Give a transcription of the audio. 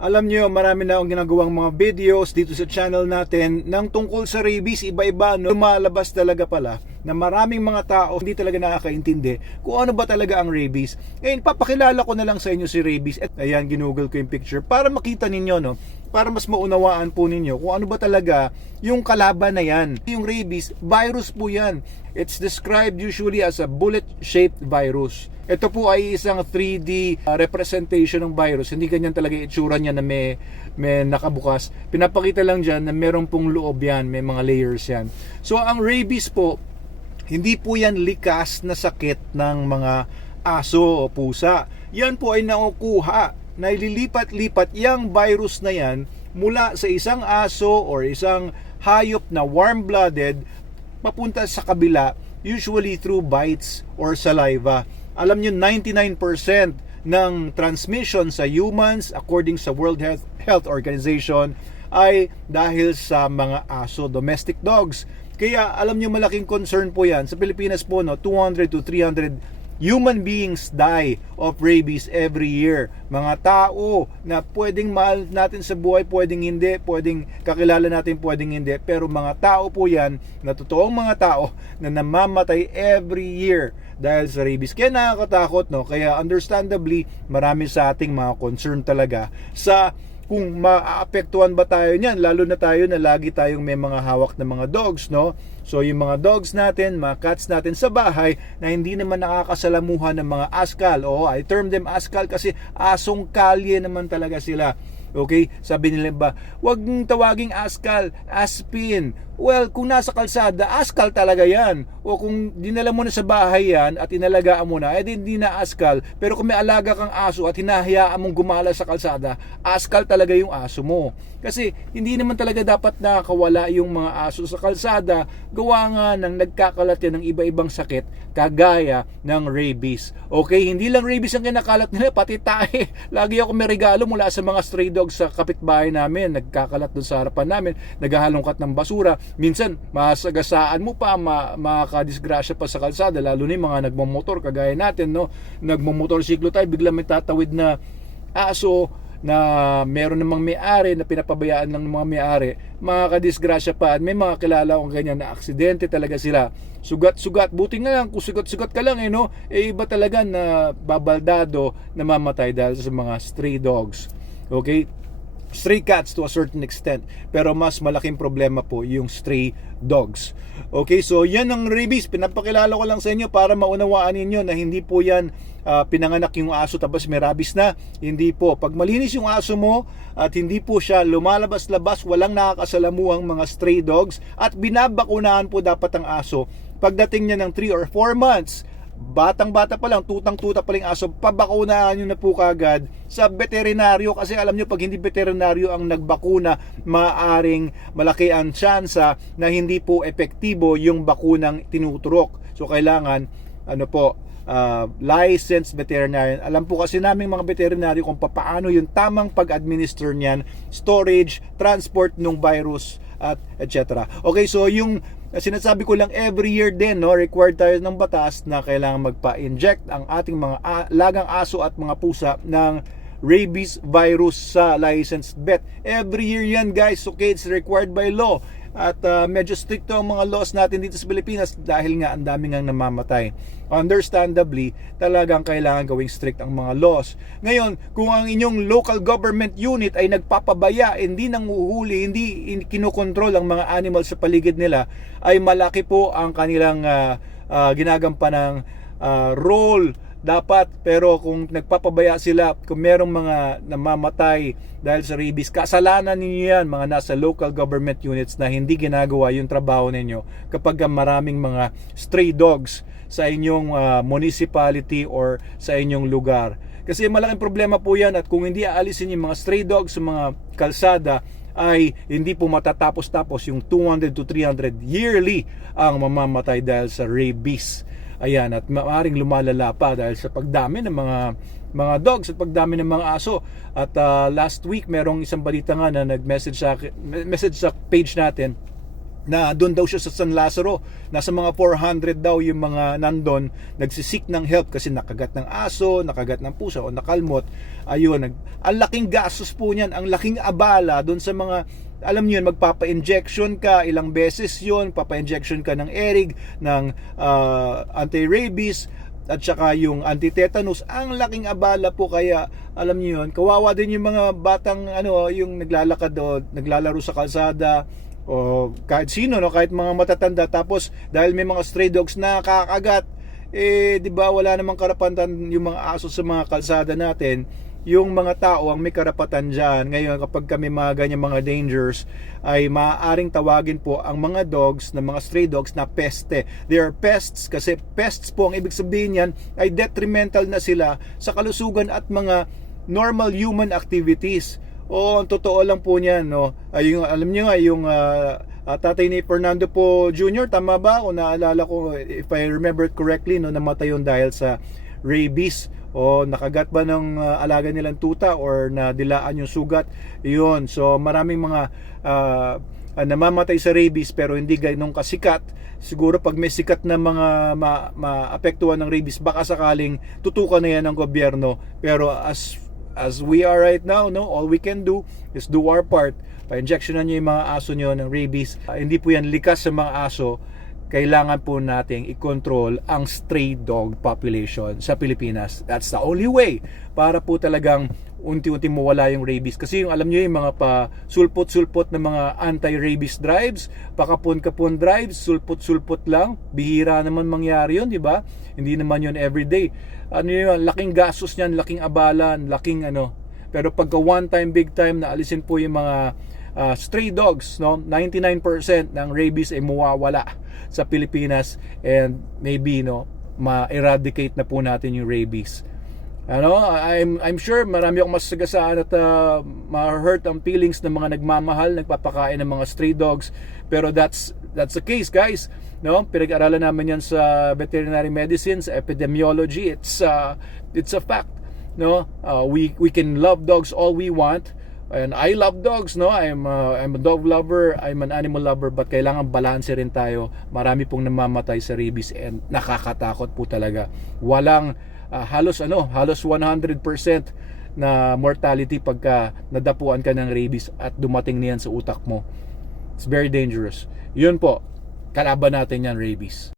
Alam nyo, marami na akong ginagawang mga videos dito sa channel natin ng tungkol sa rabies, iba-iba, no? Lumalabas talaga pala na maraming mga tao hindi talaga nakakaintindi kung ano ba talaga ang rabies. Ngayon, papakilala ko na lang sa inyo si rabies. At ayan, ginugol ko yung picture para makita ninyo, no? Para mas maunawaan po ninyo kung ano ba talaga yung kalaban na yan. Yung rabies, virus po yan. It's described usually as a bullet-shaped virus. Ito po ay isang 3D representation ng virus. Hindi ganyan talaga itsura niya na may nakabukas. Pinapakita lang dyan na meron pong loob yan, may mga layers yan. So ang rabies po, hindi po yan likas na sakit ng mga aso o pusa. Yan po ay nakukuha, naililipat-lipat yung virus na yan mula sa isang aso or isang hayop na warm-blooded papunta sa kabila, usually through bites or saliva. Alam nyo, 99% ng transmission sa humans according sa World Health Organization ay dahil sa mga aso, domestic dogs. Kaya alam nyo, malaking concern po yan. Sa Pilipinas po, no, 200 to 300 human beings die of rabies every year. Mga tao na pwedeng mahal natin sa buhay, pwedeng hindi, pwedeng kakilala natin, pwedeng hindi. Pero mga tao po yan, na totoong mga tao na namamatay every year dahil sa rabies. Kaya nakakatakot, no? Kaya understandably, marami sa ating mga concern talaga sa kung maapektuhan ba tayo niyan, lalo na tayo na lagi tayong may mga hawak na mga dogs, no? So yung mga dogs natin, mga cats natin sa bahay na hindi naman nakakasalamuhan ng mga askal. Oo, I term them askal kasi asong kalye naman talaga sila. Okay? Sabi nila ba, wag mong tawaging askal, aspin. Well, kung nasa kalsada, askal talaga yan. O kung dinala mo na sa bahay yan at inalagaan mo na, hindi na askal. Pero kung may alaga kang aso at hinahayaan mong gumala sa kalsada, askal talaga yung aso mo. Kasi hindi naman talaga dapat nakakawala yung mga aso sa kalsada, gawa nga ng nagkakalat yan ng iba-ibang sakit kagaya ng rabies. Okay, hindi lang rabies ang kinakalat nila, pati tae. Lagi ako may regalo mula sa mga stray dogs sa kapitbahay namin, nagkakalat dun sa harapan namin, naghahalongkat ng basura. Minsan, masagasaan mo pa, makakadisgrasya pa sa kalsada, lalo na yung mga nagmamotor, kagaya natin, no? Nagmamotorsiklo tayo, bigla may tatawid na aso na meron namang may-ari na pinapabayaan lang ng mga may-ari, makakadisgrasya pa. At may mga kilala akong ganyan na aksidente talaga sila. Sugat-sugat, buti nga lang kung sugat-sugat ka lang, no? Iba talaga na babaldado, namamatay dahil sa mga stray dogs. Okay? Stray cats to a certain extent, pero mas malaking problema po yung stray dogs. Okay, so yan ang rabies. Pinapakilala ko lang sa inyo para maunawaan ninyo na hindi po yan pinanganak yung aso tapos may rabies na. Hindi po. Pag malinis yung aso mo at hindi po siya lumalabas-labas, walang nakakasalamuhang mga stray dogs, at binabakunahan po dapat ang aso pagdating niya ng 3 or 4 months. Batang-bata pa lang, tutang-tuta pa lang aso, pabakunahan nyo na po kagad sa veterinaryo. Kasi alam nyo, pag hindi veterinaryo ang nagbakuna, maaring malaki ang tsansa na hindi po epektibo yung bakunang tinuturok. So kailangan, licensed veterinarian. Alam po kasi namin mga veterinaryo kung paano yung tamang pag-administer niyan, storage, transport ng virus, at etc. Okay, so yung sinasabi ko lang, every year din, no, required tayo ng batas na kailangan magpa-inject ang ating mga lagang aso at mga pusa ng rabies virus sa licensed vet. Every year yan, guys. Okay, it's required by law. At medyo stricto ang mga laws natin dito sa Pilipinas dahil nga ang dami ngang namamatay. Understandably, talagang kailangan gawing strict ang mga laws. Ngayon, kung ang inyong local government unit ay nagpapabaya, hindi nanguhuli, hindi kinokontrol ang mga animals sa paligid nila, ay malaki po ang kanilang ginagampanang role dapat. Pero kung nagpapabaya sila, kung merong mga namamatay dahil sa rabies, kasalanan ninyo yan, mga nasa local government units na hindi ginagawa yung trabaho ninyo kapag maraming mga stray dogs sa inyong municipality or sa inyong lugar. Kasi malaking problema po yan, at kung hindi aalisin yung mga stray dogs sa mga kalsada, ay hindi po matatapos-tapos yung 200 to 300 yearly ang mamamatay dahil sa rabies. Ayan, at maaaring lumalala pa dahil sa pagdami ng mga dogs at pagdami ng mga aso. At last week merong isang balita nga na nag-message sa page natin na doon daw siya sa San Lazaro. Nasa mga 400 daw yung mga nandun nagsisik ng help kasi nakagat ng aso, nakagat ng pusa o nakalmot. Ayun, ang laking gastos po niyan, ang laking abala doon sa mga, alam niyo yun, magpapa-injection ka ilang beses yun, papa-injection ka ng erig, ng anti-rabies at saka yung anti-tetanus. Ang laking abala po, kaya alam niyo yun, kawawa din yung mga batang yung naglalakad o naglalaro sa kalsada o kahit sino, no, kahit mga matatanda, tapos dahil may mga stray dogs na kakagat, di ba wala namang karapatan yung mga aso sa mga kalsada natin. Yung mga tao ang may karapatan dyan. Ngayon, kapag kami mga ganyan mga dangers, ay maaaring tawagin po ang mga dogs, na mga stray dogs, na peste. They are pests kasi pests po, ang ibig sabihin yan ay detrimental na sila sa kalusugan at mga normal human activities. O, ang totoo lang po niyan, no? Yung, alam niyo nga, yung tatay ni Fernando po Jr., tama ba? O naalala ko, if I remember it correctly, no, namatay yun dahil sa rabies. O nakagat ba ng alaga nilang tuta or nadilaan yung sugat. Yun, so maraming mga namamatay sa rabies pero hindi ganong kasikat. Siguro pag may sikat na mga maapektuhan ng rabies, baka sakaling tutukan na yan ng gobyerno. Pero as we are right now, no, all we can do is do our part. Pa-injectionan nyo yung mga aso nyo ng rabies. Hindi po yan likas sa mga aso. Kailangan po nating i-control ang stray dog population sa Pilipinas. That's the only way para po talagang unti-unti mawala yung rabies. Kasi yung alam nyo yung mga sulpot-sulpot na mga anti-rabies drives, pakapon-kapon drives, sulpot-sulpot lang, bihira naman mangyari yun, di ba? Hindi naman yun everyday. Yun, laking gastos niyan, laking abalan, laking Pero pagka one time, big time, na alisin po yung mga stray dogs, no, 99% ng rabies ay mawawala sa Pilipinas, and maybe ma-eradicate na po natin yung rabies. I'm sure marami akong masasagasaan at ma-hurt ang feelings ng mga nagmamahal, nagpapakain ng mga stray dogs, pero that's the case, guys, no? Pinag-aralan namin yan sa veterinary medicine, sa epidemiology. It's a fact, no? We can love dogs all we want. And I love dogs, no? I'm a dog lover, I'm an animal lover, but kailangan balanse rin tayo. Marami pong namamatay sa rabies and nakakatakot po talaga. Walang halos 100% na mortality pagka nadapuan ka ng rabies at dumating niyan sa utak mo. It's very dangerous. Yun po, kalaban natin yan, rabies.